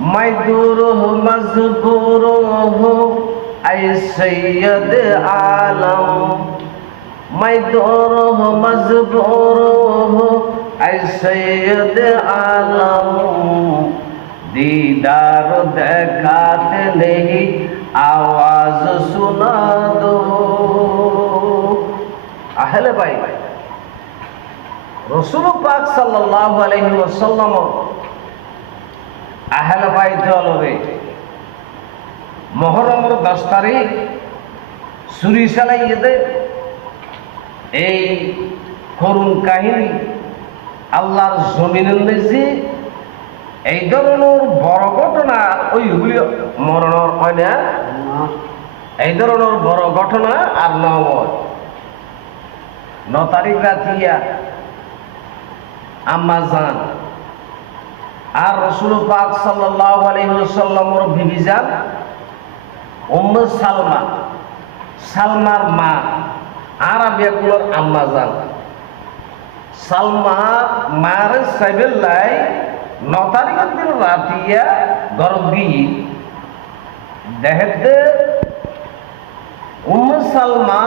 مجدور ہو مذکور ہو اے سید عالم مجدور ہو مذکور ہو اے سید عالم دیدار دیکھاتے نہیں آواز سنا دو আহলে ভাই রসুল পাক সাল্লাহ আলহিম আহলে ভাই দলরে মহরমের দশ তারিখ সুরি চালাইয়ে দে এই করুণ কাহিনী আল্লাহর জমিনের নিজি এই ধরনের বড় ঘটনা ওইগুলি মরণর হয় না। এই ধরনের বড় ঘটনা আর নয় ন তারিখ রাতিয়া আম্মা যান আর রসুল পাক ওয়াসাল্লামের বিবি যান উম্মে সালমা, সালমার মা আরাবিয়াগুলোর আম্মা যান সালমা মার সাইবেল্লাই ন তারিখের দিন রাতিয়া গরব দেখতে উম্মে সালমা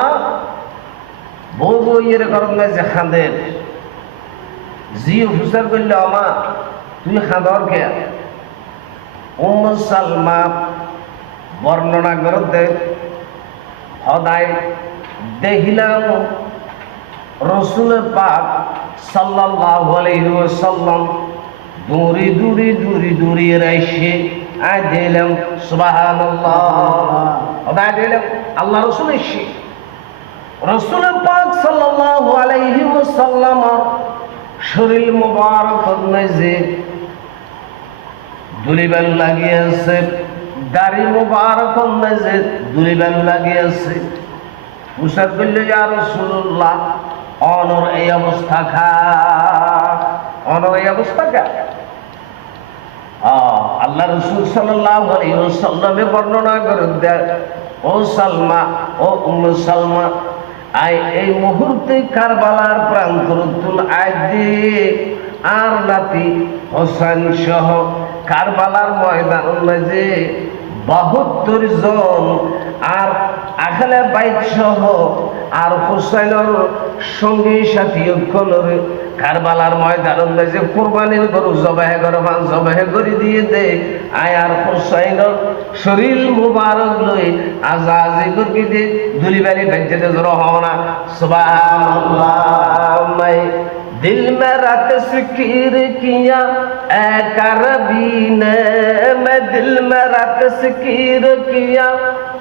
বউ বউ ইয়ের গরম যে খাঁদের জি হুসার করলে আমা তুই খাঁদর কে? উম্ম সালমা বর্ণনা করতে সদায় দেখিলাম রসুল পাক সাল্লাল্লাহু আলাইহি ওয়াসাল্লাম দূরি দূরি দূরি দূরি রাইসে আয় দিলাম, সুবহানাল্লাহ। সদায় দিলাম, আল্লাহ রসুল এসে। রসুল পাক সাল্লাল্লাহু আলাইহি ওয়াসাল্লাম শরীর মোবারক যে দুলিবেল লাগিয়েছে। দাড়ি মোবারক যে দুলিবেল লাগিয়েছে। মুসাদ বলল ইয়া রাসূলুল্লাহ, অনর এই অবস্থা খা অনর এই অবস্থা খা আল্লাহ রসুল সাল্লাল্লাহু আলাইহি ওয়াসাল্লামে বর্ণনা করে দেয় ও সালমা, ও উম্মে সালমা আই এই মুহূর্তে কারবালার প্রান্তরতুল আদি আর নাতি হোসেন সহ কারবালার ময়দান মাঝে বাহাত্তর জন আর আখলে বাইক সহ আর হোসেনের সঙ্গী সাথী অক্ষণের কারবালার ময়দান মাঝে কোরবানির গরু জবাহে গরু মান জবাহে করে দিয়ে দে আয়ার হোসাইনের শরীর মুবারক লই আজাজি করবি দে। দুলিবালি ভেজে জোর হও না সুবহানাল্লাহ মাই दिल मेरा तस्कीर किया ए करबीन मैं दिल मेरा तस्कीर किया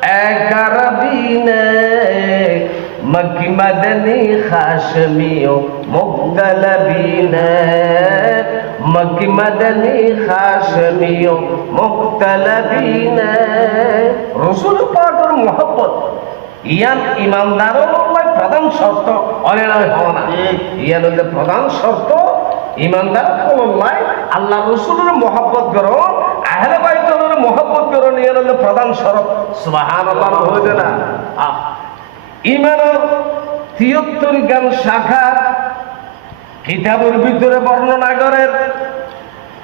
ए करबीन मक्की मदनी खाशमियो मुक्तलबीन मक्की मदनी खाशमियो मुक्तलबीन रसूल पाक और मोहब्बत ইয়ান ইমানদারের নয় প্রধান শর্ত অনেক হওয়া না। ইয়ান হচ্ছে প্রধান শর্ত ইমানদার নয় আল্লাহ রসুলের মহব্বত করো আহলে বাইতলের মহব্বত করো ইয়ান হচ্ছে প্রধান শরত। সুবাহান আল্লাহ হইবে না। ইমানের তিয়াত্তর গান শাখা কিতাবের ভিতরে বর্ণনা করেন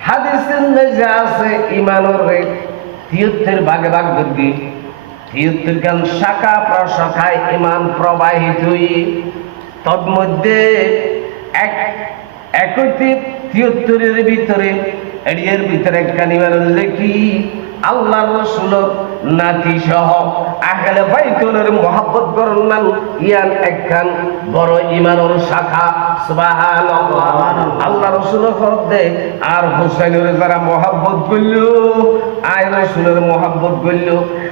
হাদিসের মেজে আছে ইমানের তিয়াত্তর ভাগে ভাগ দুর্গী তিয়াত্তর শাখা প্রশাখায় ইমান প্রবাহিত হয়ে তন্মধ্যে এক একটি তিয়াত্তরের ভিতরে এর ভিতরে একখানি লেখি আল্লাহ রসুল নাতি সহ আহলে বাইতুলের মহাব্বত করলেন ইয়ান একখান বড় ইমানের শাখা। সুবহানাল্লাহ। আল্লাহ রসুল দে আর হুসাইনের যারা মহাব্বত করল আয় রসুলের মহাব্বত করল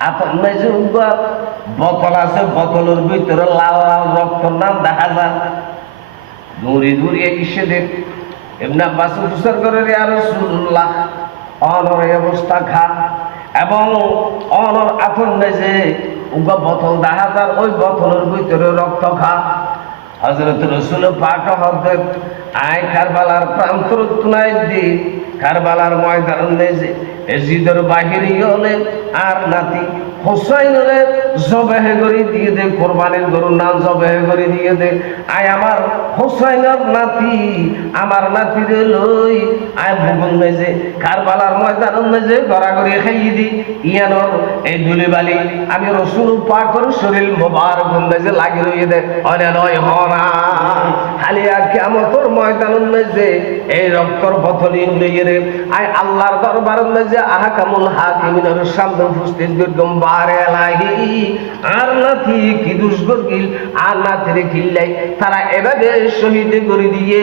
আপনার মেজে বোতল আছে, বোতলের ভিতরে লাল লাল রক্ত নাম দেখা যায়। দূরে দূরে এসে দেখ। এমনি আব্বাস হুসার করে রে আর রসুল্লাহ অনর অবস্থা খা এবং অনর আথন যে উগা বোতল দেখা যার ওই বোতলের ভিতরে রক্ত খা হজরত রসুল পাক হজরত আয় কারবালার প্রান্তর তুনাই দি কারবালার ময়দান নেজে এজিদর বাহিরি হলে আর নাতি হোসাইন হলে জবেহে করে দিয়ে দে, কোরবানির গরুর নাম জবেহে করে দিয়ে দে। আয় আমার হোসাইনের নাতি, আমার নাতিরে লই। আয় ভুগুন মেজে কারবালার ময়দান মেজে গড়াগড়ি খাইয়ে দি। ইয়ানোর এই ধুলিবালি আমি রসুল পাকর শরীর মোবার মেজে লাগি রইয়ে দে। অনে নয় হনা, হালিয়া কেমতর ময়দান মেজে এই রক্তর পথলি লইয়ে রে আয় আল্লাহর দরবার মেজে আহাকামুল হাকিমিনের সামনে উপস্থিত দুর্গম বারে এলাহি। আর কি দুষ্কর গিল তারা এভাবে শহীদ করে দিয়ে,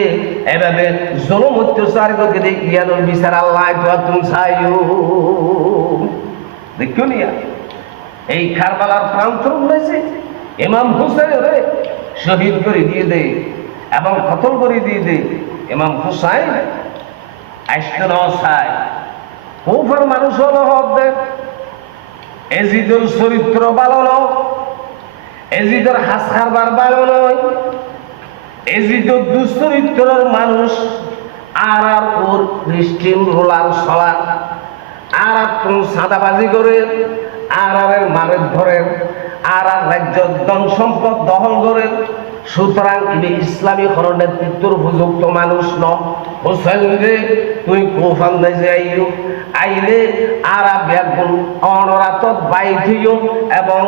এভাবে জনম অত্যাচার করে দিয়ে ইয়ানোর বিচার আল্লাহ তো দেখিও নিয়া এই খারবালার প্রান্ত রয়েছে। হুসেন রে, শহীদ করে দিয়ে এবং কতল করে দিয়ে দে। ইমাম হুসাইন আইসকেন অসায় কুফার মানুষ হলো হক দে এজিদুর চরিত্র ভালো নয় এজিদুর হাসখারবার ভালো নয় এজিদুর দুশ্চরিত্রের মানুষ আর আর ওর রিস্টিম রোলার সলার আর আর কোন সাদাবাজি করে আর আর মানের ধরেন আর আর রাজ্য ধন সম্পদ দখল করেন সুতরাং ইনি ইসলামী হর নেতৃত্বর উপযুক্ত মানুষ ন। হোসেন রে, তুই কোফান যে আইও আইলে আর ব্যাগুন অনরাতত বাই থইও এবং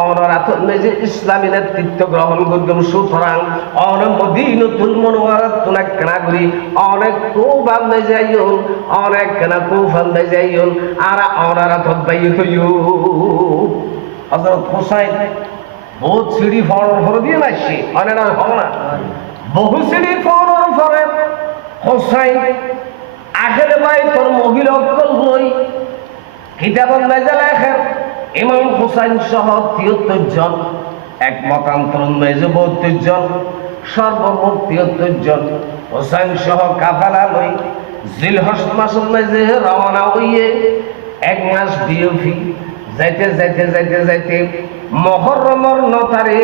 অনরাতত নিজে ইসলামী নেতৃত্ব গ্রহণ করতাম সুতরাং অনেক মদিনতুল মনোয়ারাত তুনাক কেনা করি অনেক কোফান যাইও অনেক কেনা কোফান যাইও আর অনরাতত বাই থইও হজরত হোসাইন বহুত সিঁড়ি ফড়র ফর দিয়ে লাগছে অনেক হব না বহু সিঁড়ি ফড়র ফরে হোসাইন আখেরে ভাই তোর মহিলা অক্কল হই কিতাবন মেজা লেখেন ইমাম হোসাইন সহ তিয়াত্তর জন, এক মতান্তর মেজে বত্রিশ জন, সর্বমোট তিয়াত্তর জন। হোসাইন সহ কাফালা লই জিলহস মাস মেজে রওনা হইয়ে এক মাস বিয়ফি যাইতে যাইতে যাইতে যাইতে মহরমর নতারে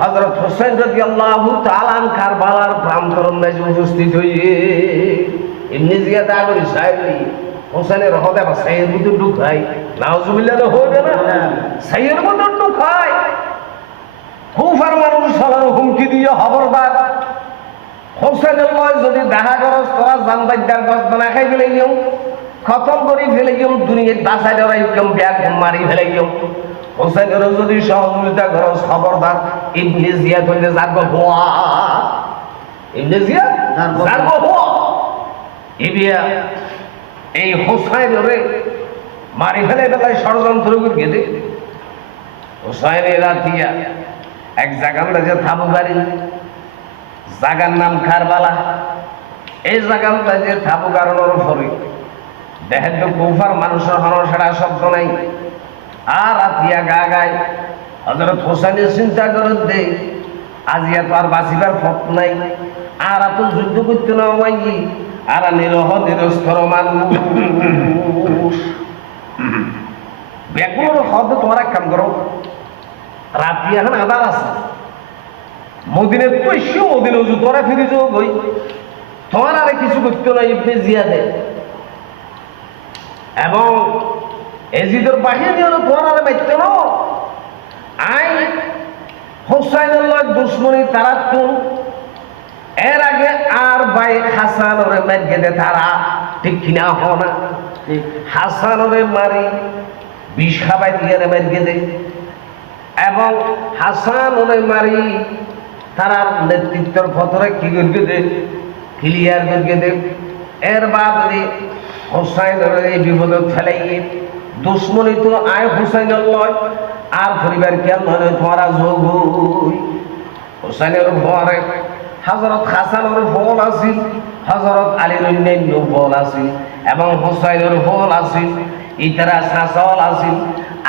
হজরত হোসেন রদি আল্লাহ তালান কারবালার প্রান্তর মেজে উপস্থিত হইয়ে এমনি জিয়া দা করি সাহেব হোসেনের হদে বা সাইয়ের মধ্যে ঢুকাই নাউজুবিল্লাহ তো হবে না। সাইয়ের মধ্যে ঢুকাই কুফার মানুষ সবার হুমকি দিয়ে খবরদার। হোসেনের লয় যদি দেখা করস তোরা জানবাইদার গছ বানা খাই ফেলে গিয়েও খতম করি ফেলে গিয়েও দুনিয়ার বাসায় দেওয়াই কেউ ব্যাগ মারি ফেলে গিয়েও হোসেনের যদি সহযোগিতা করস খবরদার। ইবনে জিয়া কইলে জাগো হওয়া। ইবনে জিয়া জাগো হওয়া। ইবিয়া, এই হোসাইনরে মারি ফেলে বেলায় ষড়যন্ত্র করে গেলে হোসাইনের রাতিয়া এক জায়গার যে থাবু গাড়ি জাগার নাম খারবালা এই জায়গাটা যে থাবু গাড়ানোর পরে দেখেন তো কুফার মানুষের হন সেটা শব্দ নাই। আর আতিয়া গা গায়। হজরত হোসাইনের চিন্তা করে দে আজিয়া তো আর বাঁচিবার পথ নাই। আর এত যুদ্ধ করতে না আর নিরহ নিরস্তর মানুষ। বেকুর হদ, তোমার এক কাম করো। রাতি এখন আদার আছে। মদিনে পয়সা মদিনে উজু, তোরা ফিরে যাও গই। তোমার আরে কিছু করতে না ইবনে জিয়াদে। এবং এজিদের বাহিনী হলো তোমার আরে মাইতে না আই হোসাইনের লয় দুশ্মনী তারা কোন এর আগে আর ভাই হাসান ওরে দে তারা, ঠিক কিনা হ না? হাসান ওরে মারি বিষ দিয়ে মেরে দে। এবং হাসান ওরে মারি তারা নেতৃত্বের ফতরে কি করবে দে? ক্লিয়ার করবে দে। এর বাদ হোসাইন এই বিপদে ফেলাইয়ে দুশ্মনী তো আয় হোসাইনের লয়, আর পরিবার কেন তোমারা যোগ হোসাইনের ভরে হজরত হাসানের ফল আছিল হজরত আলীর অন্যান্য ফল আছিল এবং হোসাইনের ফল আছিল ইতারা শাসল আছিল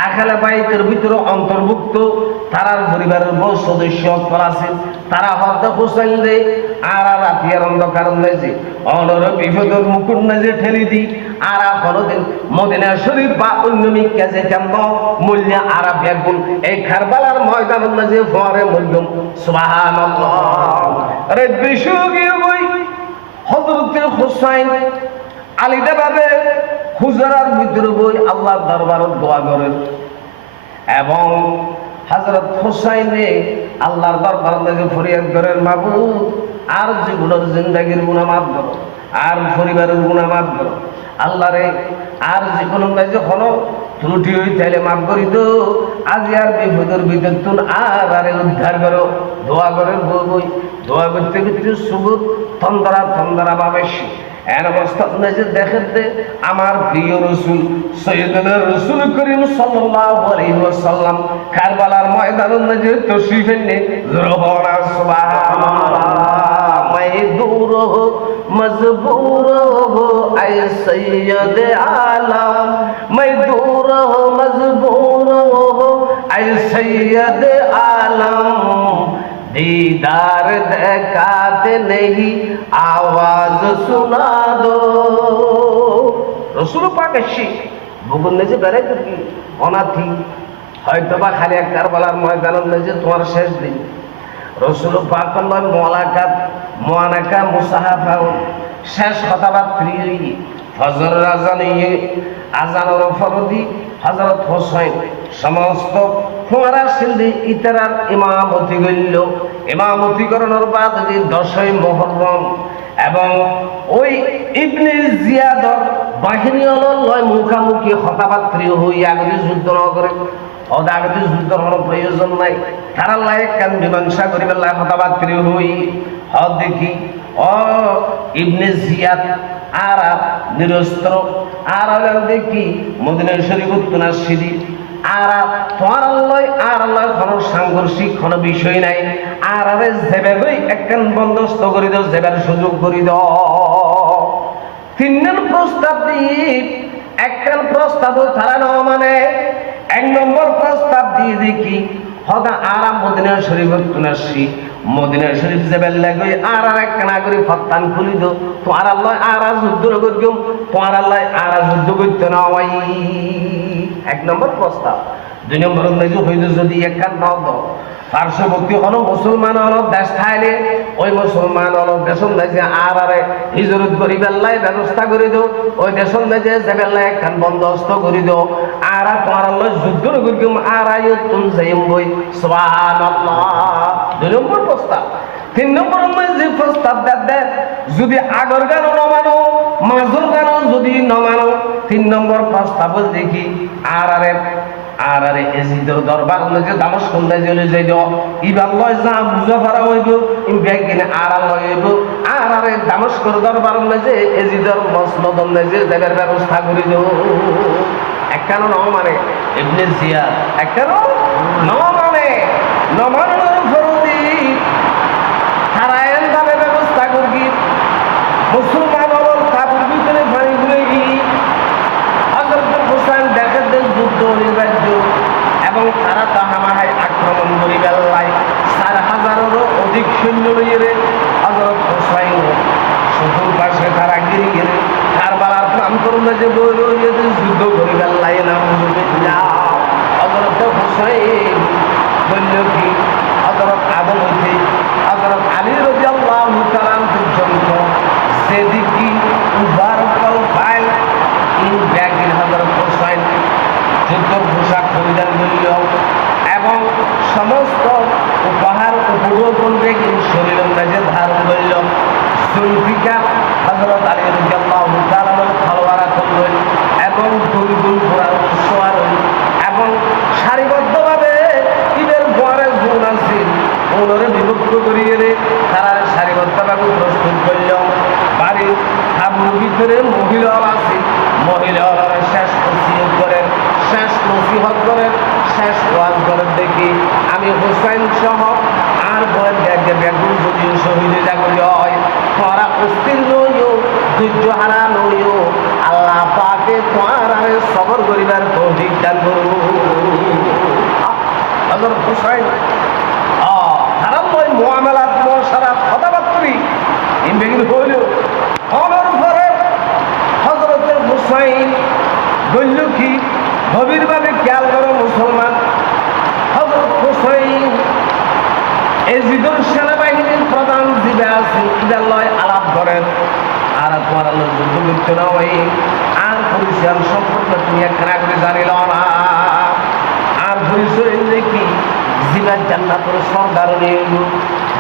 আখালে বাইতের ভিতরে অন্তর্ভুক্ত, তারার পরিবারের বহু সদস্য সকল আছে। তারা হদ্দ হুসাইন দে, আর আর রাতিয়ার অন্ধকার নেছে অনর বিপদের মুকুট নেজে ঠেলি দি, আর কোনদিন মদিনা শরীফ বা অন্য মিকাজে কেন মূল্য আর বেগুন, এই খারবালার ময়দান নেজে ফরে মূল্যম সুবহানাল্লাহ। আরে বিশুগি বই হযরতে হুসাইন আলিদা বাবে হুজরার ভিতরে বই আল্লাহর দরবারত দোয়া করেন। এবং হজরত হুসাইনে আল্লাহর দরবার থেকে ফরিয়াদ করেন, মাবুদ, আর জীবনের জিন্দাগির গুণা মাফ করো, আর পরিবারের গুণা মাফ করো। আল্লাহ রে আর জীবনের মাঝে হলো, ত্রুটি হই তাইলে মাফ করি তো। আজ আর বিপদের ভিতর আর আরে উদ্ধার করো। দোয়া করেন বই। দোয়া করতে করতে সুবুত থন্দরা থন্দরা ভাবে এর অবস্থা যে দেখেন আমার প্রিয় রসুল সৈয়দনা রসুল করিম সাল্লাল্লাহু আলাইহি ওয়াসাল্লাম কারবালার ময়দানে নজে তশরিফ এনে রহনা সুবহানাল্লাহ মাই দূর হো মজবুর হো আই সৈয়দ আলম। মাই দূর হো মজবুর হো আই সৈয়দ আলম। দিদার দেখাতে নেই আওয়াজ শোনা দো রসুল পাকের শিখ বুকুর নেজে বেড়াই তো কি অনাথি হয়তো বা খালি এক কারবালার ময়দানের নেজে তোমার শেষ দিন রসুল পাক নয় মলাকাত মোয়ানাকা মুসাহাফা শেষ কথাবার্তা ফ্রি হয়ে ফজর আজান আজানোর ফরদি হজরত হোসেন, সমস্ত ফুয়ারা সিন্ধি ইতারার ইমামতি গইল ইমামতি করানোর বাদ যদি দশই মোহরম এবং ওই ইবনে জিয়াদর বাহিনী লয় মুখামুখি হতাপাত্রী হই আগদি যুদ্ধ ন করে। অদাগতি যুদ্ধ হওয়ার প্রয়োজন নাই। তারা লাইক কান মীমাংসা করিবার লাই হতাপাত্রী হই হ দেখি ও ইবনে জিয়াদ আর নিরস্ত্র। আর হলেন দেখি মদিনা শরীফ উত্তনা সিঁড়ি আর তোমার আল্লাহ আর আল্লাহ কোনো সাংঘর্ষিক কোনো বিষয় নাই। আর আরে জেবে গই একখান বন্দোবস্ত করে দাও, জেবার সুযোগ করে দাও। তিনজন প্রস্তাব দিয়ে একখান প্রস্তাব তারা ন মানে এক নম্বর প্রস্তাব দিয়ে দেখি, হদা আরাম মদিনা শরীফ তুনাসি মদিনা শরীফ জেবেল লাগবে আর আর এক নাগরিক ফত্তান খুলি দো। তোমার আল্লাহ আর আর যুদ্ধ করগম তোমার আল্লাহ আর আর যুদ্ধ করতে না এক নম্বর প্রস্তাব। দুই নম্বর হইল যদি একখান নাও দাও। পার্শ্ববর্তী হলো মুসলমান হলো দেশ থাইলে ওই মুসলমান হলো দেশন দেশে আর আরে হিজরত করি বেল্লাই ব্যবস্থা করে দাও, ওই দেশন দেশে যে বেল্লাই একখান বন্দোবস্ত করে দাও। আর তোমার আল্লাহ যুদ্ধ করিম, আর আই তুম যাইম বই। সুবহানাল্লাহ। দুই নম্বর প্রস্তাব। তিন নম্বর যে প্রস্তাব দেয় যদি আগর গানও নমানো মাজুর গানও যদি নমানো তিন নম্বর প্রস্তাব দেখি আর আরে আর আরে এজিদের দরবার লগে দামস কন্দাই জলে যাই দিও ইবার লয় যা বুঝা ফারা হইব ব্যাগ কিনে আর লয় হইব। আর আরে দামস্কর দরবার যে এজিদর মসনদন যে যাবার ব্যবস্থা করে দিও একখানো ন মানে ইবনে জিয়াদ। একখানো ন মানে ন ফরদি হারায়ন ভাবে ব্যবস্থা করবি মুসলমান হল কাপড় ভিতরে পানি ঘুরে গিয়ে হজরত হোসেন দেখেন যুদ্ধ নির্বাহ্য এবং তারা তাহামাহায় আক্রমণ করি বেল্লায় চার হাজারেরও অধিক সৈন্য নিয়ে হজরত হোসাইন চতুর পাশে তারা গিরি গিরে কারবালার প্রান্তর মাঝে বই রইলে যুদ্ধ করি বেল্লাই না হজরত হোসাইন বলল কি হজরত আদম হইতে হজরত আলী রাজি আল্লাহ পর্যন্ত সেদিকি উবার কল পায় ইন ব্যাগিন হজরত হোসাইন যুদ্ধ করিল এবং সমস্ত উপহার উপঢৌকন কিন্তু শরীর মাঝে ধারণ করিল। জুলফিকা হজরত আলী রাদিয়াল্লাহু তাআলা ফলোয়ারা করলেন এবং দুই ঘোড়ার সোয়ার এবং সারিবদ্ধভাবে ঈদের পরে জোন আছে ওনারে বিভক্ত করিয়ে তারা সারিবদ্ধভাবে প্রস্তুত করল। বাড়ির ভিতরে মহিলা আছে মহিলারা শেষ নসিহত করেন শেষ নসিহত করেন, শেষ ওয়াজ করেন দেখি। আমি হোসেন সহ আর বলেন দেখে বেগুন যদি শহীদে জাগরি হয় তোরা অস্থির নইও ধৈর্য হারা নইও আল্লাহ পাকে তোমার আমি সবর করিবার তৌফিক দান করুন। হুসাইন। ধারাময় মোয়ামেলাত মশারাত কথাবার্তি ইনবেগিন হইল হওয়ার পরে হজরতের হুসাইন বলল কি গভীরভাবে খেয়াল করো, মুসলমান। হজরত হুসাইন সেনাবাহিনীর প্রধান জিবে আছে ইদাল্লয় আলাপ করেন। আর তোমার আল্লাহ যুদ্ধ করতে না ওই আর পরিচয় সম্পর্কে তুমি একখানা করে জানিল না। আর পরিচয় দেখি জিবার জান্নাতর সর্দার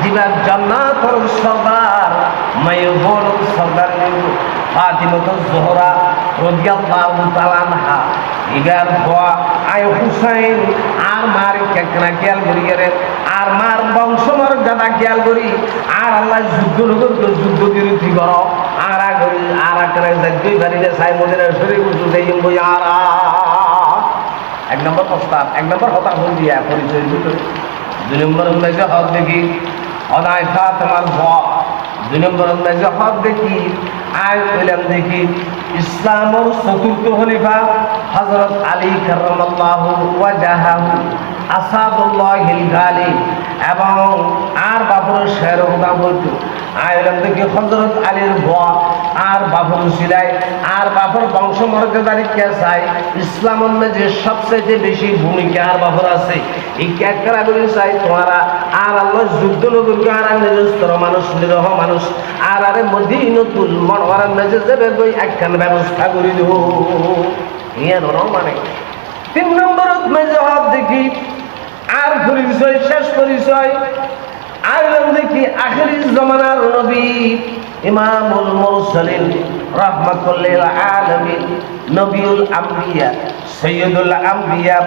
জিবার জান্নাতর সর্দার বড় সর্দার ফাতিমত জোহরা রাদিয়াল্লাহু তাআলা আনহা। ইগার বয়া আয় হুসাইন আর মার কেকনা গেলে আর মার বংশ মর্যাদা খেয়াল করি আর আল্লাহ যুদ্ধ নগর যুদ্ধ বিরোধী কর আর আগরি, আর আকারে যাগ্যই বাড়িতে সাই মদিনের শরীর উঁচু দেই বই আর এক নম্বর প্রস্তাব, এক নম্বর হতাশ হয়ে দিয়া পরিচয় দুটো দুই নম্বর উন্নয়ন হক দেখি, অনায় খা তোমার ভয় দুই নম্বর হক দেখি আয় পেলাম দেখি ইসলামর চতুর্থ খলিফা হজরত আলী কার্লাহু ওয়াজাহাহু আসাদুল্লাহিল গালিব এবং আর বাবুর শের হুদা আয় দেখি হজরত আলীর বোয়া আর বাবুর সিলাই আর বাবুর বংশ মর্যাদারি কে চাই ইসলাম যে সবচেয়ে বেশি ভূমিকা আর বাবুর আছে, এই ক্যাকরা গুলি চাই? তোমারা আর আল্লাহ যুদ্ধ নগরকে আর নিজস্তর মানুষ, নিরহ মানুষ। আর আরে মদিনতুল মনোয়ার মেজে দেবে বই একখান ব্যবস্থা করে দেব। ইয়ে মানে। তিন নম্বর মেজে হব দেখি, আর পরিচয়, শেষ পরিচয়। আইলাম দেখি আখেরি জমানার নবী। ইমামুল মুরসালিন রহমাতুল্লিল আলামিন নবিউল আম্বিয়া, সৈয়দুল আম্বিয়া,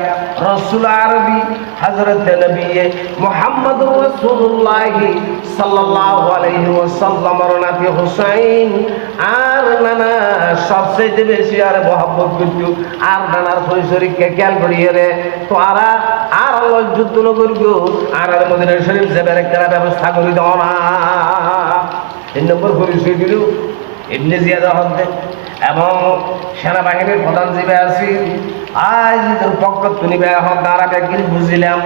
রসুল আরবি, হযরত নবী মুহাম্মদুর রাসূলুল্লাহ সাল্লাল্লাহু আলাইহি ওয়াসাল্লামের নাতি হুসাইন, আর নানা সবচেয়ে বেশি আর মহব্বত করতো আর নানার শরীরকে খেয়াল করিয়ে রে তো আর আর যুদ্ধ নগরীও আর আর মদিনার শরীফ যাবার একটা ব্যবস্থা করে দাও না। তিন নম্বর পরিচয় দিল এমনি জিয়াদা হতে এবং সেনাবাহিনীর প্রধান জীবায় আসি আজ পক্ষ বেয়া হক দ্বারা বুঝিলাম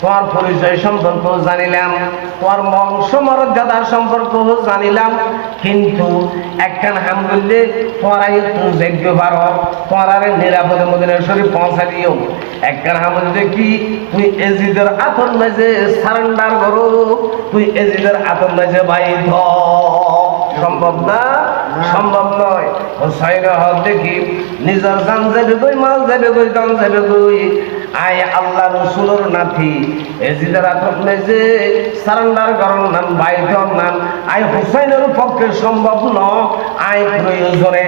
তোমার পরিচয় সম্পর্ক জানিলাম তোমার বংশ মর্যাদার সম্পর্ক জানিলাম কিন্তু একখান হাম করলে তোমার আগে তুমি যোগ্য পারো তোমার আরে নিরাপদে মদিনের শরীর পৌঁছা দিও একখান হাম বলতে কি তুই এজিদের আতন মেজে সারেন্ডার করো তুই এজিদের আতন মেজে ভাই ধ সম্ভব না? সম্ভব নয়। হোসাইন হক দেখি নিজের গান যাবে গই মাল যাবে গই গান যাবে গই আয় আল্লাহ রসুলোর নাথি এজিদের আতক মেজে সারেন্ডার করন নান বাইধন নান, আয় হুসাইনের পক্ষে সম্ভব ন আয় প্রয়োজনে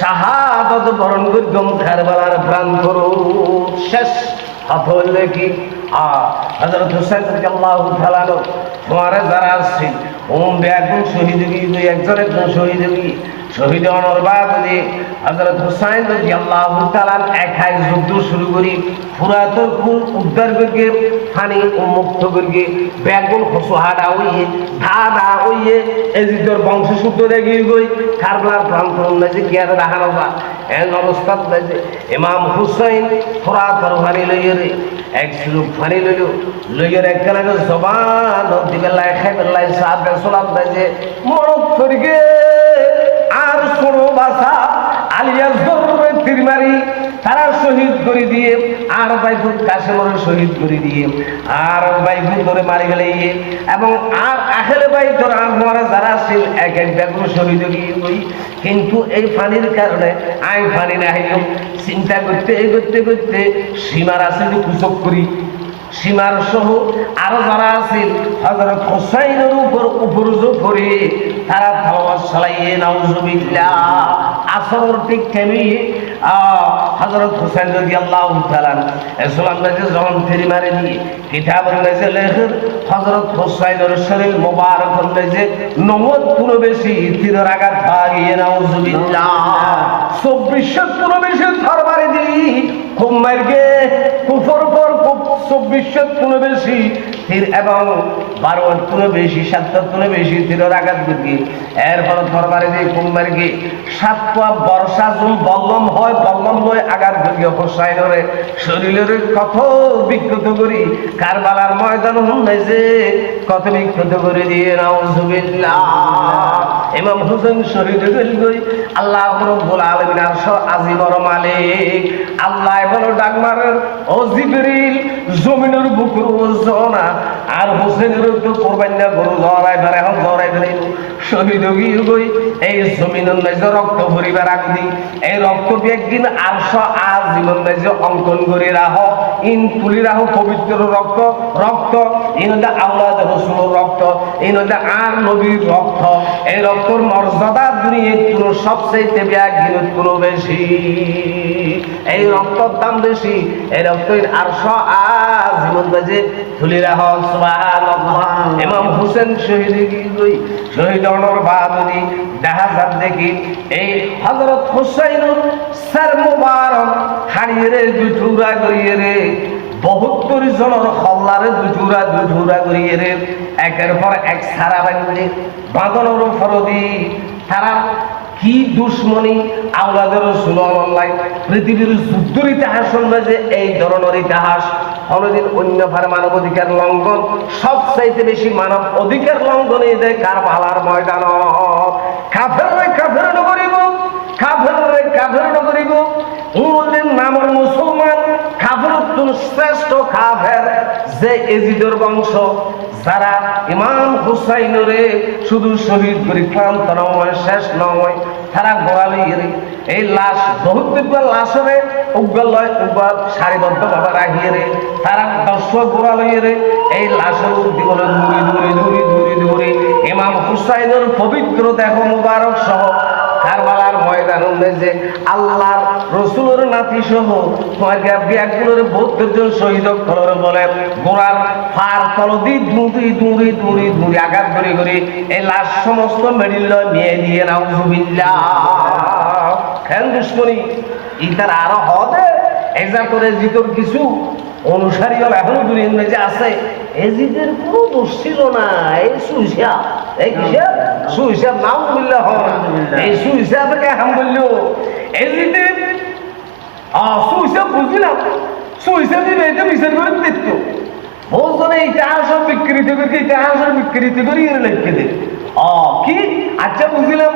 শাহাদত বরণ গম খারবালার প্রাণ করো। শেষ। হাত কি? হজরত হুসাইন রাদিয়াল্লাহু তাআলা তোমার যারা আসছে ওম একজন শহীদ একজন একজন শহীদ শহীদ অনর বাদে হজরত হুসাইন রাদিয়াল্লাহু তাআলা একাই যুদ্ধ শুরু করি, পুরাতন কুল উদ্ধার করিয়ে, ফানি উন্মুক্ত করিয়ে ব্যাগুল হসুহাডা হইয়ে ধাদা হইয়ে এজিদর বংশ শুদ্ধ দেখি গই কারবালার প্রান্ত যে আর দেখানো বা? এন অবস্থা যে ইমাম হুসাইন থোড়া তরবারি লইয়ে রে, এক সুলুক ফানি লইল লইয়ের একখানা জবান দিবেলায় খাইবেলায় সাথে সোলাম দেয় যে মরক করিগে ছোড়ো বাসা আলিয়া জরুরে তিরমারি তারা শহীদ করে দিয়ে, আর বাইফুট কাশেমর শহীদ করে দিয়ে, আর বাইফুট ধরে মারি গেলে ইয়ে এবং আর বাই তোর আমরা যারা ছিল এক এক ব্যাগুলো শহীদ গিয়ে কিন্তু এই ফানির কারণে আই ফানি না চিন্তা করতে করতে করতে সীমার যে কুচক করি। সীমার সহ আরও যারা আছেন হজরত হোসাইনের উপর উপরজ করে তারা ভালোবাসা চালাইয়ে, নাউজুবিল্লাহ আসর ঠিক তেমনি হজরত হোসেন যদি আল্লাহ তালান ইসলাম যখন ফেরি মারে নিয়ে কিতাবের মেজে লেখেন হজরত হোসাইনের শরীর মোবারক মেজে নমদ পুরো বেশি তীরের আঘাত ভাগিয়ে নাউজুবিল্লাহ। চব্বিশের পুরো বেশি থর মারি দিই খুব মারগে কুফর পর খুব চব্বিশের পুরো বেশি তীর এবং বারো তুলে বেশি, সাতটার তুলে বেশি তীরের আঘাত দিবি এরপর থর মারি দিয়ে খুব মারগে সাত পোয়া বর্ষা জুন বল্লম হয়, বল্লম লয় আঘাত করি হোসাইনরে শরীরের কত বিক্ষত করি, কারবালার ময়দান হুন্দাই যে কত বিক্ষত করে দিয়ে, নাউজুবিল্লাহ। ইমাম হুসেন শহীদ হইল গই আল্লাহ রব্বুল আলামিন আরশ আজিমর মালিক। আল্লাহ বলো ডাকমারের ও জিবরিল, জমিনের বুকুর ওজনা আর হোসেনের তো কোরবানিয়া গরু জড়াই বেড়ে এখন জড়াই বেড়ে শহীদ গিয়ে গই এই জমিনের মেজে রক্ত ভরিবার আগদি। এই রক্ত একদিন আরশ আজীবন মেজে অঙ্কন করে রাহ। ইন তুলি রাহ পবিত্র রক্ত রক্ত। ইনদা আওলাদ রসুলের রক্ত ইনদা আর নবীর রক্ত। এই রক্তর মর্যাদা দুনিয়ায় কোনো সবচেয়ে বেশি। এই রক্তর দাম বেশি, এই রক্তের আরশ আজীবন রাহ সুবহানাল্লাহ। ইমাম হোসেন শহীদ শহীদ অনর বাহাদুরি দেখা যাক দেখি। এই হজরত হুসাইনুর স্যার মুবারক হারিয়ে রে রে। বহুত্তর জনের হল্লারে রে। একের পর এক সারা বান্ধে বাঁধনের ফরদি তারা কি দুশ্মনী? আওলাদের সুললাই পৃথিবীর যুদ্ধের ইতিহাস যে এই ধরনের ইতিহাস কোনোদিন অন্য ভার মানব অধিকার লঙ্ঘন, সবচাইতে বেশি মানব অধিকার লঙ্ঘন এই দেয় কার পালার ময়দান। কাফের কাফের নগরিব, কাফের কাফের নগরিব। উমরের নামর মুসলমান কাফেরত্ব শ্রেষ্ঠ কাফের, যে এজিদের বংশ। যারা ইমাম হুসাইনরে শুধু শহীদ করে ক্লান্ত নয়, শেষ নয়, তারা গোড়ালি এই লাশ, বহুত বিজ্ঞান লাশরে উগ্র লয় উগ্র সারিবদ্ধ ভাবে রাখিয়ে রে তারা দর্শক গোড়ালি রে এই লাশের জীবনে দূরে দূরে দূরে দূরে দূরে ইমাম হুসাইনের পবিত্র দেহ মুবারক সহ কারবালার ময়দান যে আল্লাহর রসুলের নাতি সহ ব্যাগগুলোর বত্তর জন শহীদ খলর বলে গোড়ার ফার তলদি দুঁড়ি দুঁড়ি দুঁড়ি আঘাত করে করে এই লাশ সমস্ত মেডিল নিয়ে দিয়ে নাও জুবিল্লা খেন দুশ্মনী, ইতার আরও হদে এজা করে জিতর কিছু অনুসারী হল এখনও দুনিয়ার মেজে আছে। এজিদের কোনো দোষ ছিল না। এই সুইসা এই কিসা সুইসা নাম বললে হয়। এই সুইসা থেকে হাম বলল এজিদের সুইসা বুঝলাম সুইসা দিবে এটা বিচার করে দিত বলতো ইতিহাস বিকৃত করে ইতিহাস বিকৃত করে এর লিখে দে। অ কি? আচ্ছা বুঝলাম।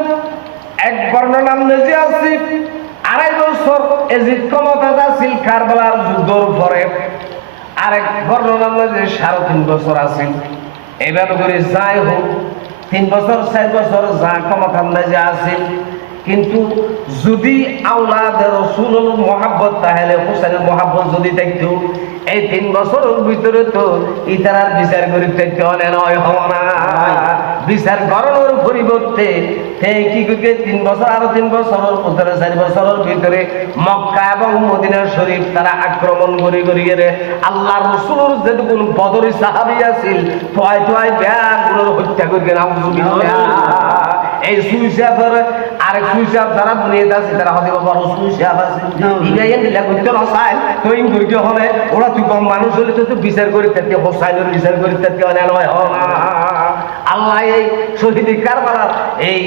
এক বর্ণনাম নেজে আসছি আড়াই বছর এজিদ ক্ষমতা ছিল কারবালার যুদ্ধর পরে আরেক বর্ণনা যে সাড়ে তিন বছর আছিল এবার করে যাই হোক, তিন বছর, চার বছর, যা ক্ষমতা যা আছিল কিন্তু যদি আওলাদের রসুল মহাব্বত, তাহলে হুসেনের মহাব্বত যদি দেখত, এই তিন বছরের ভিতরে তো ইতারার বিচার করি দেখতে হলে নয়, হওয়া না বিচার করানোর পরিবর্তে সেই কি করে তিন বছর আরও তিন বছর ভিতরে চার বছরের ভিতরে মক্কা এবং মদিনা শরীফ তারা আক্রমণ করে করি গেলে আল্লাহ রসুলের যেটুকু বদরি সাহাবি আছিল, টয় টয় ব্যাগ হত্যা করিয়ে নাউজুবিল্লাহ এই সুইসাফের আরেক সুইসাফ যারা দুনিয়াতে আছে তারা হতে বড় সুইসাফ আছে। ইগাইন দিলা করতে নসাই তো ইন করিতে হলে ওরা তুই কম মানুষ হলে তো বিচার করি তাতে হোসাইনের বিচার করি তাতে হলে নয় আল্লাহ এই শহীদ কারবালার এই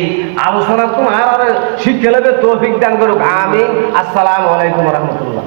আলোচনা তোমার শিক্ষা লেবে তৌফিক দান করুক। আমি আসসালামু আলাইকুম রহমতুল্লাহ।